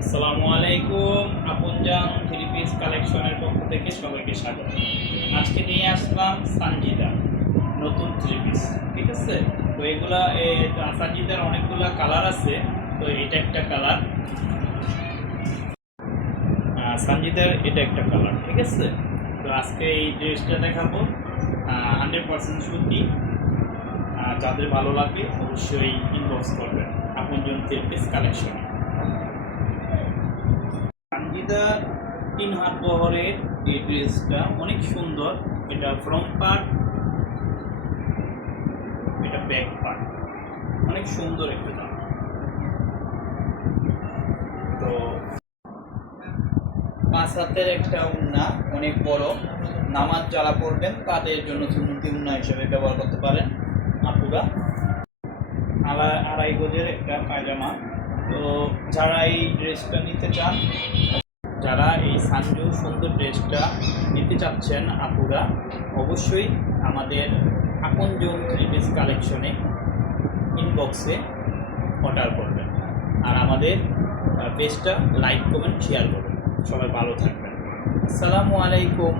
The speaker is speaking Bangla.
আসসালামু আলাইকুম। আপনজান থ্রি পিস কালেকশনের পক্ষ থেকে সবাইকে স্বাগত। আজকে নিয়ে আসলাম সানজিদা নতুন থ্রি পিস, ঠিক আছে। তো এগুলা সানজিদার অনেকগুলা কালার আছে। তো এটা একটা কালার, সানজিদার এটা একটা কালার, ঠিক আছে। তো আজকে এই ড্রেসটা দেখাবো 100% সুতি। যাদের ভালো লাগে অবশ্যই ইনবক্স করবেন আপনজন থ্রি পিস কালেকশনে। সানজিদার 3 হাত বহরের এই ড্রেসটা অনেক সুন্দর। এটা ফ্রন্ট পার্ট, এটা ব্যাক পার্ট, অনেক সুন্দর একটা দাম। তো 5 হাতের একটা উন্না, অনেক বড়। নামাজ যারা পড়বেন তাদের জন্য সুন্নতি উন্না হিসেবে ব্যবহার করতে পারেন আপুরা। আড়াই গজের একটা পায়জামা। তো যারা এই ড্রেসটা নিতে চান, যারা এই সানজু সুন্দর ড্রেসটা নিতে চাচ্ছেন আপুরা, অবশ্যই আমাদের আপনজন থ্রি পিস কালেকশনে ইনবক্সে অর্ডার করবেন। আর আমাদের পেজটা লাইক কমেন্ট শেয়ার করবেন। সবাই ভালো থাকবেন। আসসালামু আলাইকুম।